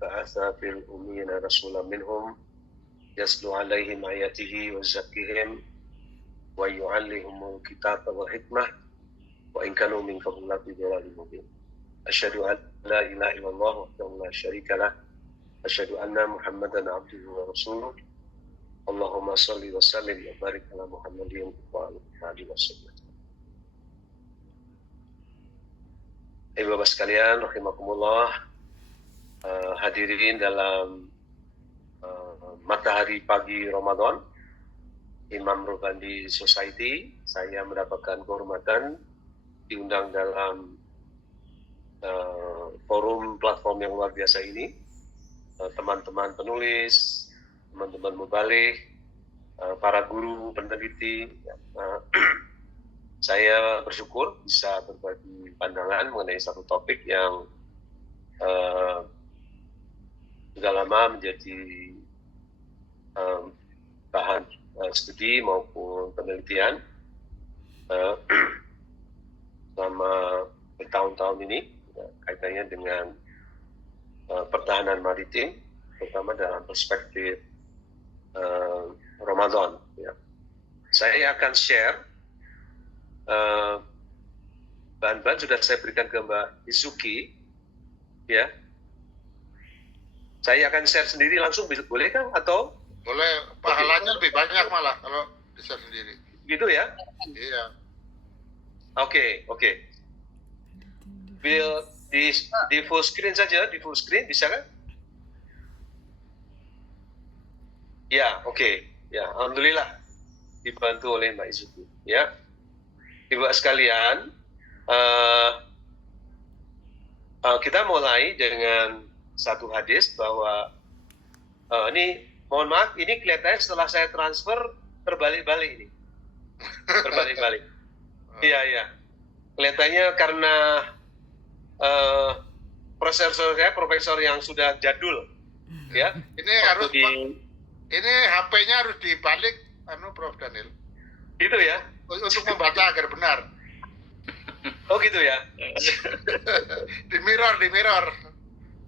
بعث في الأمين رسولا منهم يتلو عليهم آياته ويزكيهم ويعلمهم الكتاب والحكمة وإن كانوا من قبل لفي ضلال مبين. أشهد أن لا إله إلا الله وحده لا شريك له أشهد أن محمدا عبده ورسوله اللهم صل وسلم وبارك على محمد وعلى آله وصحبه. Ibu bapak sekalian, rahimakumullah, hadirin dalam matahari pagi Ramadan, Imam Robandi Society, saya mendapatkan kehormatan diundang dalam forum platform yang luar biasa ini. Teman-teman penulis, teman-teman mubaligh, para guru, peneliti, saya bersyukur bisa berbagi pandangan mengenai satu topik yang sudah lama menjadi bahan studi maupun penelitian selama bertahun-tahun ini, kaitannya dengan pertahanan maritim, terutama dalam perspektif Ramadan. Ya. Saya akan share bahan-bahan sudah saya berikan ke Mbak Isuki, ya. Saya akan share sendiri langsung, boleh kan? Atau boleh, pahalanya lebih banyak malah kalau bisa sendiri. Gitu ya? Iya. Oke. Di full screen saja, di full screen bisa kan? Ya, oke. Ya, alhamdulillah dibantu oleh Mbak Isuki. Ya, Ibu sekalian, kita mulai dengan satu hadis bahwa ini, mohon maaf, ini kelihatannya setelah saya transfer terbalik-balik ini. Terbalik-balik. Iya. Kelihatannya karena profesor yang sudah jadul. Ya. Ini harus ini HP-nya harus dibalik, Prof Daniel. Gitu ya? Untuk membaca agar benar. Oh gitu ya? Di mirror.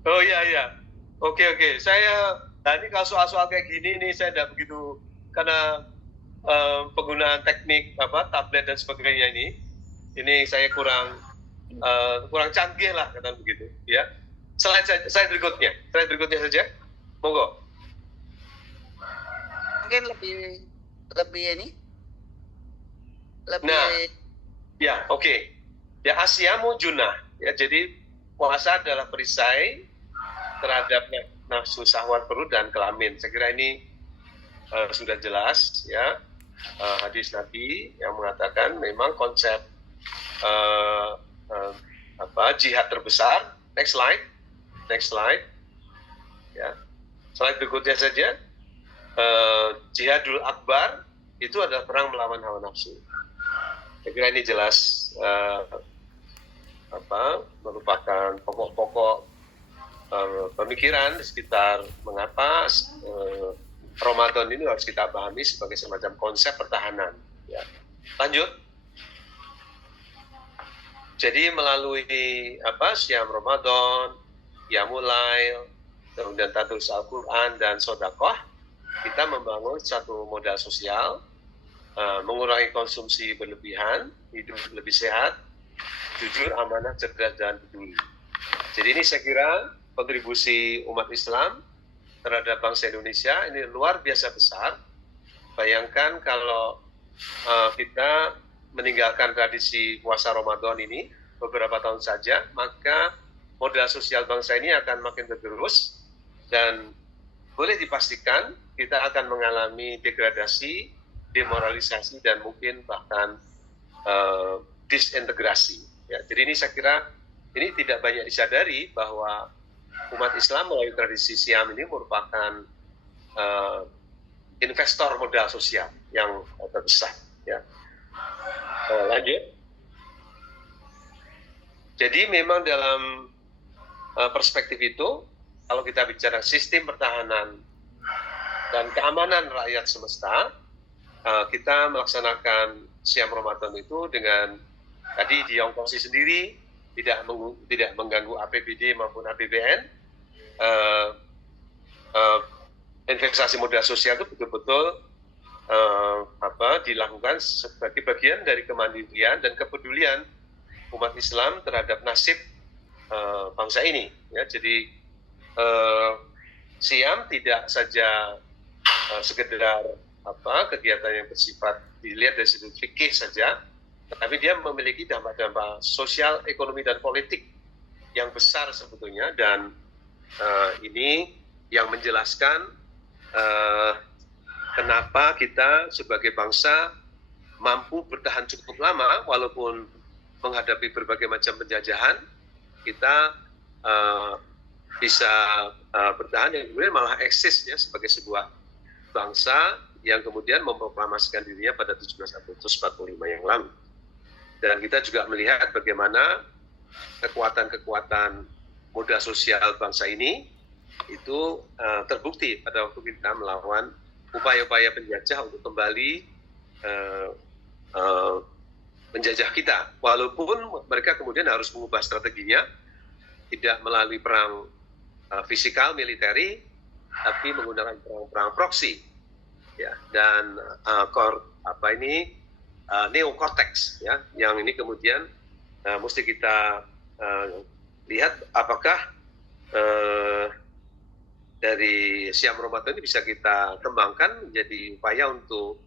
Oh iya. Oke. Ini kalau soal-soal kayak gini nih saya tidak begitu, karena penggunaan teknik tablet dan sebagainya ini saya kurang canggih lah, kata begitu. Ya. Slide berikutnya saja. Monggo. Mungkin lebih ini. Ya, oke. Ya, asyamu junah. Ya, jadi puasa adalah perisai terhadap nafsu syahwat perut dan kelamin. Saya kira ini sudah jelas, ya. Hadis Nabi yang mengatakan memang konsep jihad terbesar. Next slide. Ya. Slide berikutnya saja. Jihadul akbar itu adalah perang melawan hawa nafsu. Saya kira ini jelas merupakan pokok-pokok pemikiran di sekitar mengapa Ramadan ini harus kita pahami sebagai semacam konsep pertahanan. Ya. Lanjut. Jadi melalui Syam Ramadan, Qiyamul Lail, kemudian tadrus Al-Quran dan sodakoh, kita membangun satu modal sosial, mengurangi konsumsi berlebihan, hidup lebih sehat, jujur, amanah, cerdas, dan peduli. Jadi ini saya kira kontribusi umat Islam terhadap bangsa Indonesia ini luar biasa besar. Bayangkan kalau kita meninggalkan tradisi puasa Ramadan ini beberapa tahun saja, maka modal sosial bangsa ini akan makin bergerus dan boleh dipastikan kita akan mengalami degradasi, demoralisasi, dan mungkin bahkan disintegrasi. Ya, jadi ini saya kira ini tidak banyak disadari bahwa umat Islam melalui tradisi Syam ini merupakan investor modal sosial yang terbesar. Ya. Lanjut. Jadi memang dalam perspektif itu, kalau kita bicara sistem pertahanan dan keamanan rakyat semesta, kita melaksanakan Syam Ramadan itu dengan tadi diongkosi sendiri, tidak mengganggu APBD maupun APBN, uh, investasi modal sosial itu betul-betul dilakukan sebagai bagian dari kemandirian dan kepedulian umat Islam terhadap nasib bangsa ini. Ya, jadi Siam tidak saja sekedar kegiatan yang bersifat dilihat dari sudut fikih saja, tetapi dia memiliki dampak-dampak sosial, ekonomi, dan politik yang besar sebetulnya, dan ini yang menjelaskan kenapa kita sebagai bangsa mampu bertahan cukup lama walaupun menghadapi berbagai macam penjajahan. Kita bisa bertahan yang kemudian malah eksis ya sebagai sebuah bangsa yang kemudian memproklamasikan dirinya pada 17 Agustus 45 yang lalu. Dan kita juga melihat bagaimana kekuatan-kekuatan modal sosial bangsa ini itu terbukti pada waktu kita melawan upaya-upaya penjajah untuk kembali menjajah kita. Walaupun mereka kemudian harus mengubah strateginya, tidak melalui perang fisikal militeri, tapi menggunakan perang proksi, ya. Dan neokortex, ya, yang ini kemudian mesti kita lihat apakah dari Siam Ramadan ini bisa kita kembangkan menjadi upaya untuk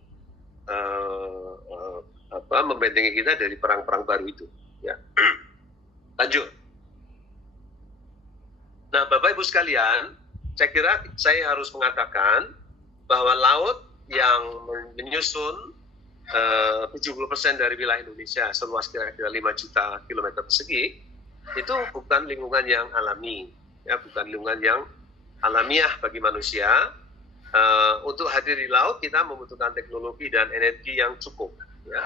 membentengi kita dari perang-perang baru itu. Ya. Lanjut. Nah, Bapak Ibu sekalian, saya kira saya harus mengatakan bahwa laut yang menyusun 70% dari wilayah Indonesia seluas kira-kira 5 juta kilometer persegi itu bukan lingkungan yang alami, ya, bukan lingkungan yang alamiah bagi manusia. Untuk hadir di laut kita membutuhkan teknologi dan energi yang cukup, ya.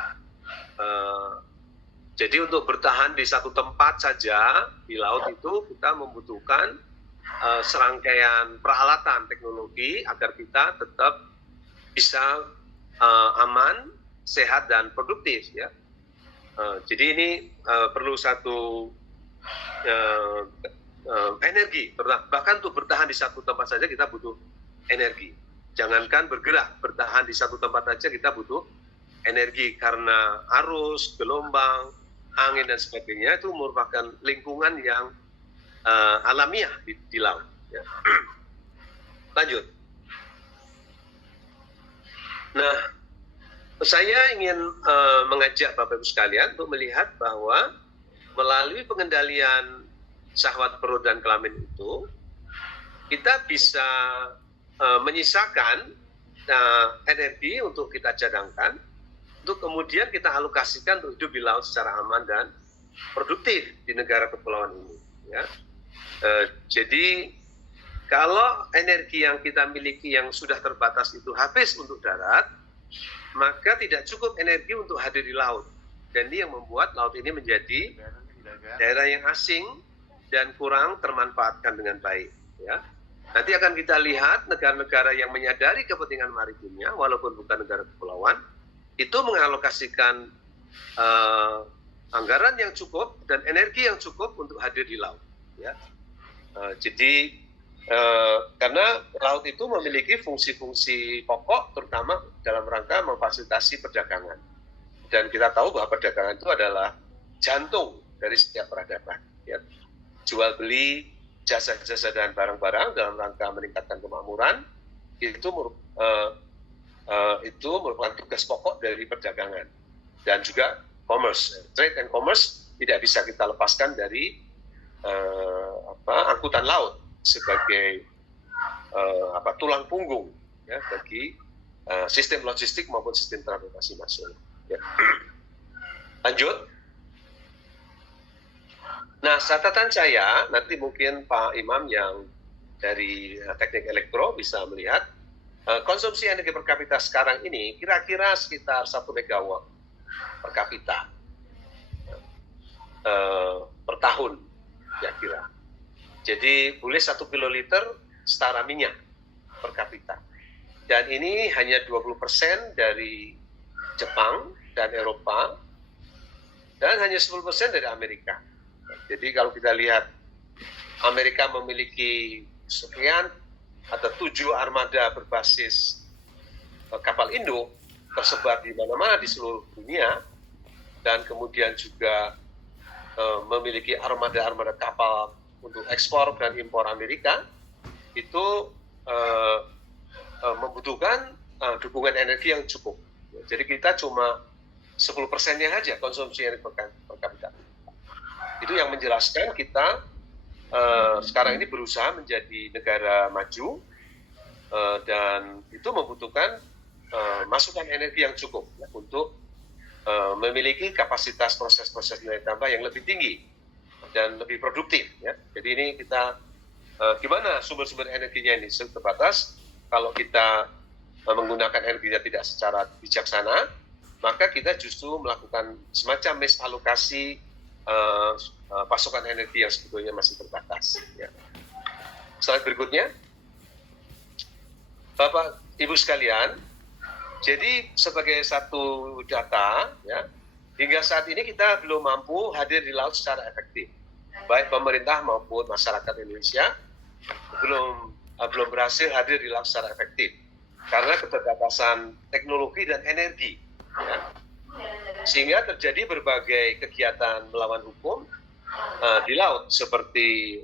Jadi untuk bertahan di satu tempat saja di laut itu kita membutuhkan serangkaian peralatan teknologi agar kita tetap bisa aman, sehat, dan produktif, ya. Jadi ini perlu satu energi. Bahkan untuk bertahan di satu tempat saja kita butuh energi. Jangankan bergerak, bertahan di satu tempat saja kita butuh energi karena arus, gelombang, angin, dan sebagainya itu merupakan lingkungan yang alamiah di laut. Ya. Lanjut. Nah, saya ingin mengajak Bapak Ibu sekalian untuk melihat bahwa melalui pengendalian syahwat perut dan kelamin itu, kita bisa menyisakan energi untuk kita cadangkan, untuk kemudian kita alokasikan untuk hidup di laut secara aman dan produktif di negara kepulauan ini. Ya. Jadi kalau energi yang kita miliki yang sudah terbatas itu habis untuk darat, maka tidak cukup energi untuk hadir di laut. Dan ini yang membuat laut ini menjadi daerah yang asing dan kurang termanfaatkan dengan baik. Ya. Nanti akan kita lihat negara-negara yang menyadari kepentingan maritimnya, walaupun bukan negara kepulauan, itu mengalokasikan anggaran yang cukup dan energi yang cukup untuk hadir di laut. Ya. Jadi karena laut itu memiliki fungsi-fungsi pokok, terutama dalam rangka memfasilitasi perdagangan. Dan kita tahu bahwa perdagangan itu adalah jantung dari setiap peradaban. Ya. Jual beli jasa-jasa dan barang-barang dalam rangka meningkatkan kemakmuran itu merupakan tugas pokok dari perdagangan. Dan juga commerce, trade and commerce tidak bisa kita lepaskan dari angkutan laut sebagai tulang punggung, ya, bagi sistem logistik maupun sistem transportasi nasional. Ya. Lanjut. Nah, catatan saya, nanti mungkin Pak Imam yang dari teknik elektro bisa melihat konsumsi energi per kapita sekarang ini kira-kira sekitar 1 megawatt per kapita per tahun, ya kira. Jadi boleh 1 kiloliter setara minyak per kapita. Dan ini hanya 20% dari Jepang dan Eropa, dan hanya 10% dari Amerika. Jadi kalau kita lihat Amerika memiliki sekian, ada 7 armada berbasis kapal induk tersebar di mana-mana di seluruh dunia, dan kemudian juga memiliki armada-armada kapal untuk ekspor dan impor Amerika, itu membutuhkan dukungan energi yang cukup. Jadi kita cuma 10%-nya saja konsumsi energi per kapita. Itu yang menjelaskan kita sekarang ini berusaha menjadi negara maju, dan itu membutuhkan masukan energi yang cukup ya, untuk memiliki kapasitas proses-proses nilai tambah yang lebih tinggi dan lebih produktif. Ya. Jadi ini kita gimana sumber-sumber energinya ini terbatas. Kalau kita menggunakan energinya tidak secara bijaksana, maka kita justru melakukan semacam misalokasi pasokan energi yang sebetulnya masih terbatas. Ya. Slide berikutnya, Bapak Ibu sekalian, jadi sebagai satu data, ya, hingga saat ini kita belum mampu hadir di laut secara efektif, baik pemerintah maupun masyarakat Indonesia belum berhasil hadir di laut secara efektif karena keterbatasan teknologi dan energi. Ya. Sehingga terjadi berbagai kegiatan melawan hukum di laut seperti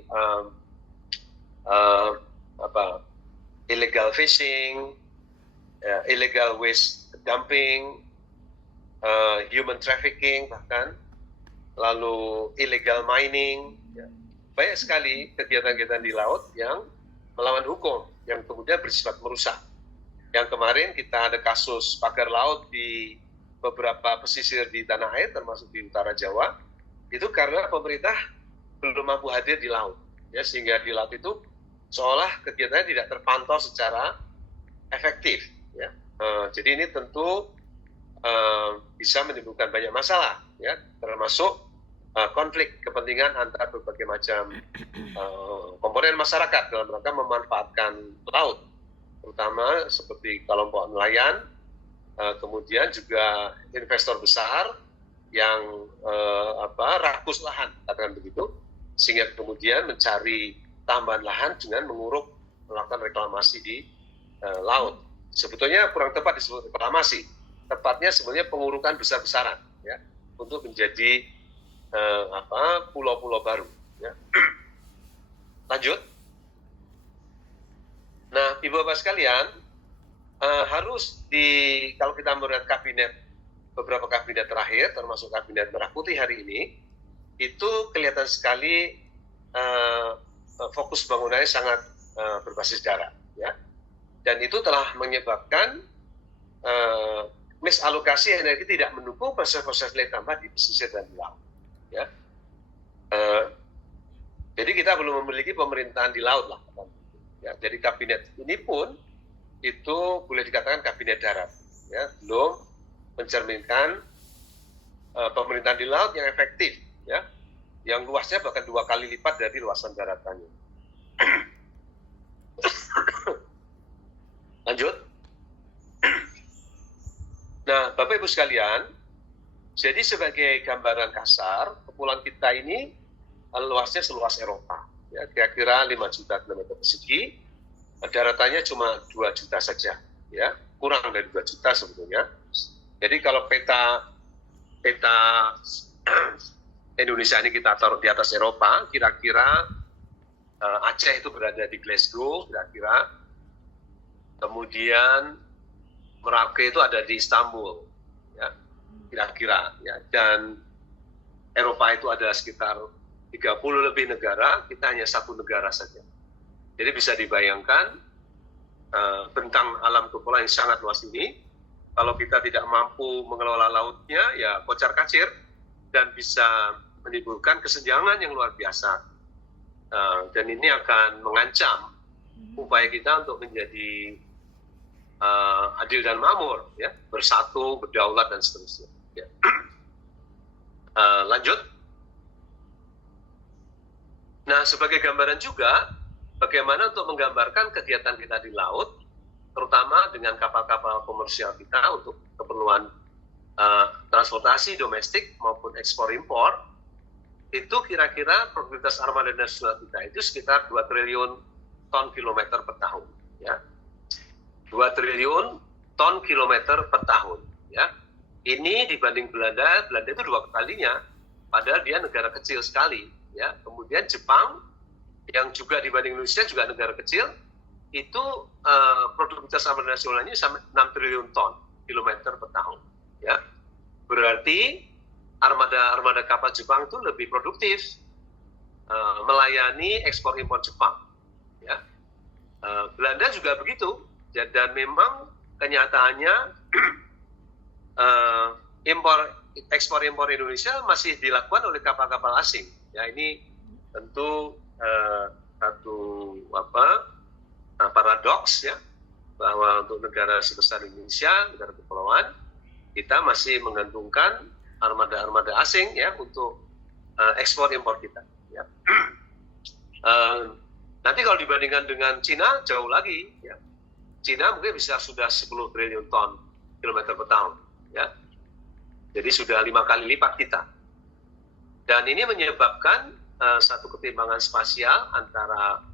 illegal fishing, illegal waste dumping, human trafficking bahkan, lalu illegal mining. Ya. Banyak sekali kegiatan-kegiatan di laut yang melawan hukum, yang kemudian bersifat merusak. Yang kemarin kita ada kasus pagar laut di beberapa pesisir di tanah air, termasuk di utara Jawa, itu karena pemerintah belum mampu hadir di laut, ya, sehingga di laut itu seolah kegiatannya tidak terpantau secara efektif. Ya. Jadi ini tentu bisa menimbulkan banyak masalah, ya, termasuk konflik kepentingan antara berbagai macam komponen masyarakat dalam rangka memanfaatkan laut, terutama seperti kelompok nelayan, kemudian juga investor besar yang rakus lahan, katakan begitu, sehingga kemudian mencari tambahan lahan dengan melakukan reklamasi di laut. Sebetulnya kurang tepat disebut reklamasi, tepatnya sebenarnya pengurukan besar-besaran, ya, untuk menjadi pulau-pulau baru. Ya. Lanjut. Nah, Ibu Bapak sekalian, kalau kita melihat beberapa kabinet terakhir, termasuk kabinet Merah Putih hari ini, itu kelihatan sekali fokus bangunannya sangat berbasis darat, ya. Dan itu telah menyebabkan misalokasi energi tidak mendukung proses-proses nilai tambah di pesisir dan di laut. Ya. Jadi kita belum memiliki pemerintahan di laut lah. Ya, jadi kabinet ini pun itu boleh dikatakan kabinet darat, ya, belum mencerminkan pemerintahan di laut yang efektif, ya, yang luasnya bahkan 2 kali lipat dari luasan daratannya. Lanjut. Nah, Bapak Ibu sekalian, jadi sebagai gambaran kasar, kepulauan kita ini luasnya seluas Eropa, ya, kira-kira 5 juta kilometer persegi, daratannya cuma 2 juta saja, ya, kurang dari 2 juta sebetulnya. Jadi kalau peta Indonesia ini kita taruh di atas Eropa, kira-kira Aceh itu berada di Glasgow, kira-kira, kemudian Merauke itu ada di Istanbul, ya, kira-kira, ya, dan Eropa itu ada sekitar 30 lebih negara, kita hanya 1 negara saja. Jadi bisa dibayangkan bentang alam kepulauan yang sangat luas ini, kalau kita tidak mampu mengelola lautnya, ya kocar-kacir, dan bisa menimbulkan kesenjangan yang luar biasa. Dan ini akan mengancam upaya kita untuk menjadi adil dan makmur, ya, bersatu, berdaulat, dan seterusnya. Ya. Lanjut. Nah, sebagai gambaran juga, bagaimana untuk menggambarkan kegiatan kita di laut, terutama dengan kapal-kapal komersial kita untuk keperluan transportasi domestik maupun ekspor, itu kira-kira produktivitas armada nasional kita itu sekitar 2 triliun ton kilometer per tahun, ya. 2 triliun ton kilometer per tahun, ya. Ini dibanding Belanda itu 2 kalinya, padahal dia negara kecil sekali, ya. Kemudian Jepang yang juga dibanding Indonesia juga negara kecil, itu produktivitas armada nasionalnya sampai 6 triliun ton kilometer per tahun, ya. Berarti armada kapal Jepang itu lebih produktif melayani ekspor impor Jepang, ya. Belanda juga begitu, dan memang kenyataannya ekspor impor Indonesia masih dilakukan oleh kapal-kapal asing, ya. Ini tentu satu paradoks, ya, bahwa untuk negara sebesar Indonesia, negara kepulauan, kita masih menggantungkan armada asing, ya, untuk ekspor impor kita, ya. Nanti kalau dibandingkan dengan Cina jauh lagi, ya. Cina mungkin bisa sudah 10 triliun ton kilometer per tahun, ya. Jadi sudah 5 kali lipat kita. Dan ini menyebabkan satu ketimbangan spasial antara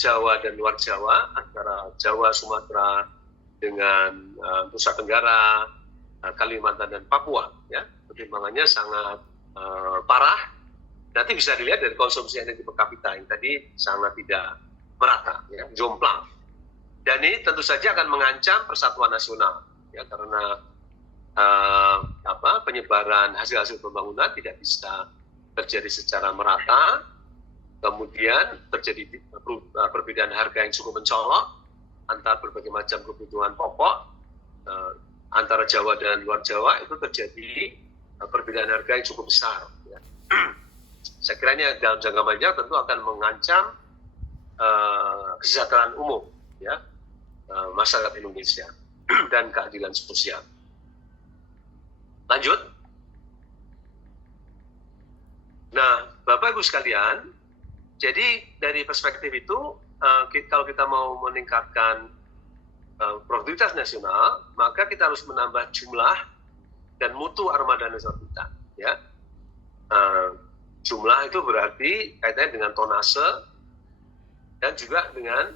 Jawa dan luar Jawa, antara Jawa, Sumatera dengan Nusa Tenggara, Kalimantan dan Papua, ya. Ketimbangannya sangat parah. Nanti bisa dilihat dari konsumsi energi per kapita yang tadi sangat tidak merata, ya, jomplang. Dan ini tentu saja akan mengancam persatuan nasional, ya, karena penyebaran hasil-hasil pembangunan tidak bisa terjadi secara merata. Kemudian terjadi perbedaan harga yang cukup mencolok antara berbagai macam kebutuhan pokok antara Jawa dan luar Jawa. Itu terjadi perbedaan harga yang cukup besar, ya. Saya kira ini dalam jangka panjang tentu akan mengancam kesejahteraan umum, ya, masyarakat Indonesia dan keadilan sosial. Lanjut. Nah, Bapak Ibu sekalian, jadi dari perspektif itu, kalau kita mau meningkatkan produktivitas nasional, maka kita harus menambah jumlah dan mutu armada nasional kita, ya. Jumlah itu berarti kaitannya dengan tonase dan juga dengan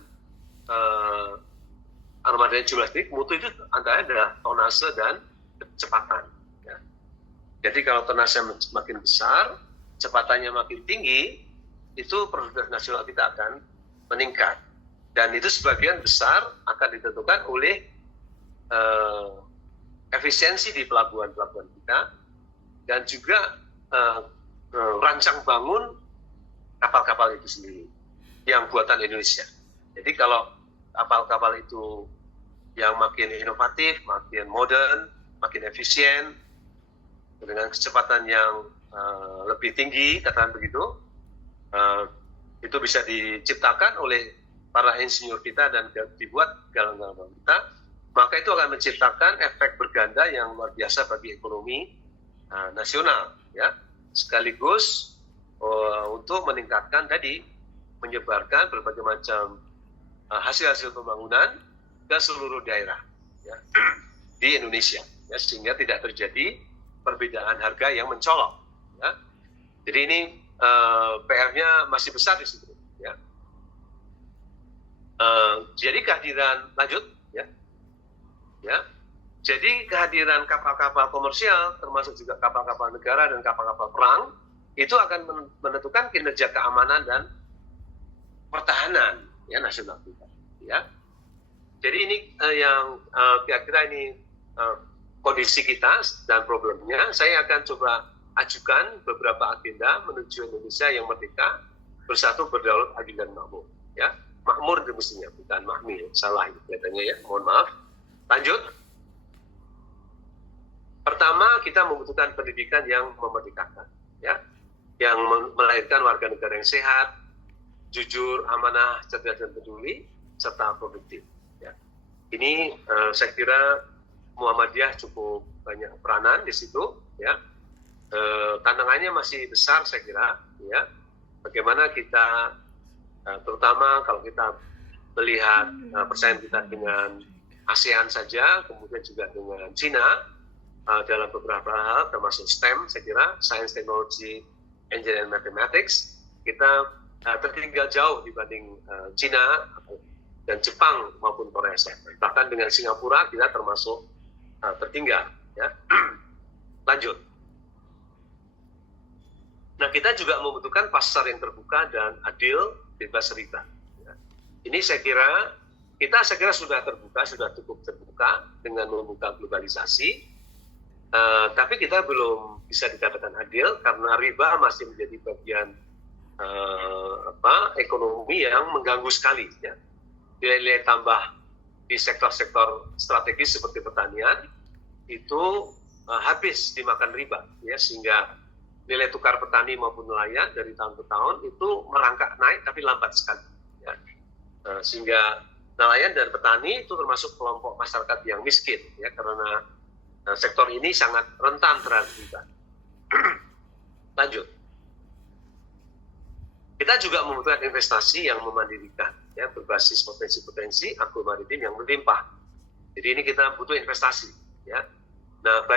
armada jumlah sedikit. Mutu itu antara adalah tonase dan kecepatan, ya. Jadi kalau tonase makin besar, kecepatannya makin tinggi, itu produktivitas nasional kita akan meningkat. Dan itu sebagian besar akan ditentukan oleh efisiensi di pelabuhan-pelabuhan kita dan juga rancang bangun kapal-kapal itu sendiri yang buatan Indonesia. Jadi kalau kapal-kapal itu yang makin inovatif, makin modern, makin efisien, dengan kecepatan yang lebih tinggi, katakan begitu, itu bisa diciptakan oleh para insinyur kita dan dibuat galang-galang kita, maka itu akan menciptakan efek berganda yang luar biasa bagi ekonomi nasional, ya. Sekaligus untuk meningkatkan tadi, menyebarkan berbagai macam hasil-hasil pembangunan ke seluruh daerah, ya, di Indonesia, ya, sehingga tidak terjadi perbedaan harga yang mencolok, ya. Jadi ini PR-nya masih besar di situ, ya. Jadi kehadiran lanjut, ya. Jadi kehadiran kapal-kapal komersial, termasuk juga kapal-kapal negara dan kapal-kapal perang, itu akan menentukan kinerja keamanan dan pertahanan, ya, nasional kita, ya. Jadi ini yang kira-kira ini kondisi kita dan problemnya. Saya akan coba ajukan beberapa agenda menuju Indonesia yang merdeka, bersatu, berdaulat, adil dan makmur, ya. Makmur itu mestinya, bukan mahmi, salah itu kelihatannya, ya, mohon maaf. Lanjut. Pertama, kita membutuhkan pendidikan yang memerdekakan, ya, yang melahirkan warga negara yang sehat, jujur, amanah, cerdas dan peduli, serta produktif, ya. Ini saya kira Muhammadiyah cukup banyak peranan di situ, ya. Tantangannya masih besar saya kira, ya. Bagaimana kita terutama kalau kita melihat persaingan kita dengan ASEAN saja, kemudian juga dengan Cina dalam beberapa hal termasuk STEM, saya kira Science, Technology, Engineering, and Mathematics, kita tertinggal jauh dibanding Cina dan Jepang maupun Korea Selatan. Bahkan dengan Singapura kita termasuk tertinggal. Ya. Lanjut. Nah, kita juga membutuhkan pasar yang terbuka dan adil, bebas riba. Ya. Ini saya kira sudah terbuka, sudah cukup terbuka dengan membuka globalisasi. Tapi kita belum bisa dikatakan adil karena riba masih menjadi bagian ekonomi yang mengganggu sekali. Ya. Nilai tambah di sektor-sektor strategis seperti pertanian itu habis dimakan riba, ya, sehingga nilai tukar petani maupun nelayan dari tahun ke tahun itu merangkak naik tapi lambat sekali. Ya. Sehingga nelayan dan petani itu termasuk kelompok masyarakat yang miskin, ya, karena sektor ini sangat rentan terhadap riba. Lanjut. Kita juga membutuhkan investasi yang memandirikan, ya, berbasis potensi-potensi agromaritim yang melimpah. Jadi ini kita butuh investasi, ya. Nah,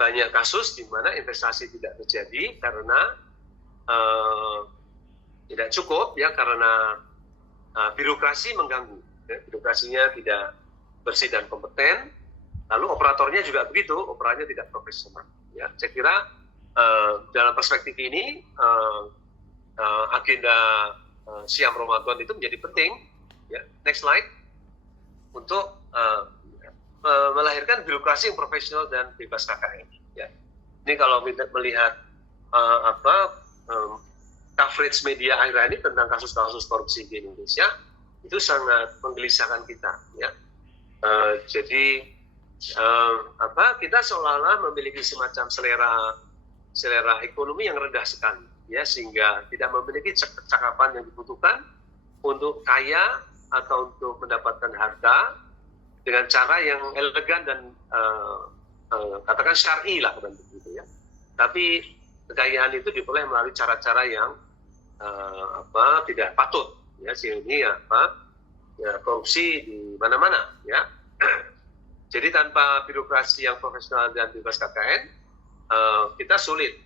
banyak kasus di mana investasi tidak terjadi karena tidak cukup, ya, karena birokrasi mengganggu, ya, birokrasinya tidak bersih dan kompeten, lalu operatornya juga begitu, operasinya tidak profesional. Ya, saya kira dalam perspektif ini agenda Siam Ramadan itu menjadi penting. Ya, next slide, untuk melahirkan birokrasi yang profesional dan bebas KKN. Ya. Ini kalau melihat coverage media akhir ini tentang kasus-kasus korupsi di Indonesia, itu sangat menggelisahkan kita. Ya. Jadi kita seolah-olah memiliki semacam selera ekonomi yang rendah sekali, ya, sehingga tidak memiliki cakapan yang dibutuhkan untuk kaya atau untuk mendapatkan harta dengan cara yang elegan dan katakan syar'i lah, begitu, ya. Tapi kekayaan itu diperoleh melalui cara-cara yang tidak patut, ya, sehingga ini korupsi di mana-mana, ya. Jadi tanpa birokrasi yang profesional dan bebas KKN, kita sulit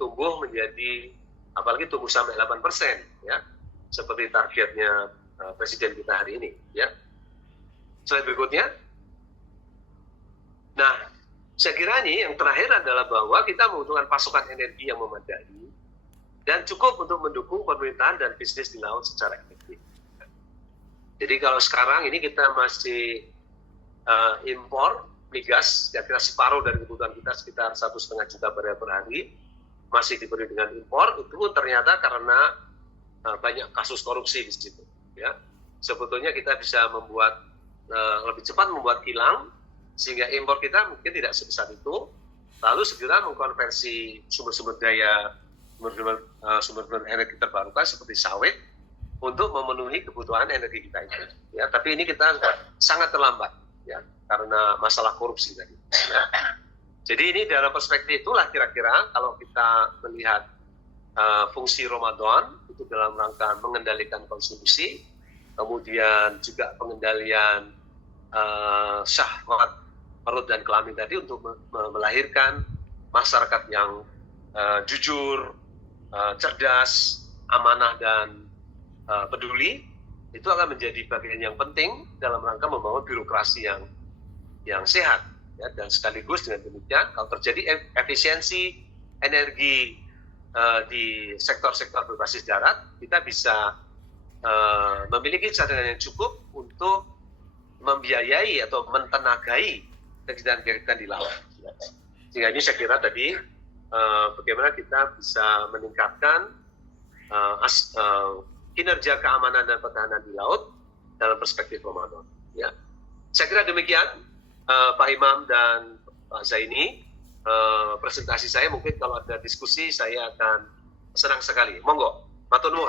tumbuh menjadi, apalagi tumbuh sampai 8%, ya, seperti targetnya presiden kita hari ini, ya. Slide berikutnya. Nah, saya kira ini yang terakhir adalah bahwa kita membutuhkan pasokan energi yang memadai dan cukup untuk mendukung pemerintahan dan bisnis di laut secara efektif. Jadi kalau sekarang ini kita masih impor migas, kira-kira separuh dari kebutuhan kita, sekitar 1,5 juta barel per hari, masih diberi dengan impor, itu ternyata karena banyak kasus korupsi di situ. Ya. Sebetulnya kita bisa lebih cepat membuat kilang, sehingga impor kita mungkin tidak sebesar itu, lalu segera mengkonversi sumber-sumber energi terbarukan seperti sawit untuk memenuhi kebutuhan energi kita itu. Ya, tapi ini kita sangat terlambat, ya, karena masalah korupsi tadi. Ya. Jadi ini dalam perspektif itulah kira-kira kalau kita melihat fungsi Ramadan itu dalam rangka mengendalikan konsumsi, kemudian juga pengendalian syahwat perut dan kelamin tadi untuk melahirkan masyarakat yang jujur, cerdas, amanah, dan peduli. Itu akan menjadi bagian yang penting dalam rangka membangun birokrasi yang sehat, ya. Dan sekaligus dengan demikian, kalau terjadi efisiensi energi di sektor-sektor berbasis darat, kita bisa memiliki cadangan yang cukup untuk membiayai atau mentenagai kegiatan-kegiatan di laut. Sehingga ini saya kira tadi bagaimana kita bisa meningkatkan kinerja keamanan dan pertahanan di laut dalam perspektif Ramadan. Ya. Saya kira demikian, Pak Imam dan Pak Zaini, presentasi saya. Mungkin kalau ada diskusi saya akan senang sekali. Monggo, matur nuwun.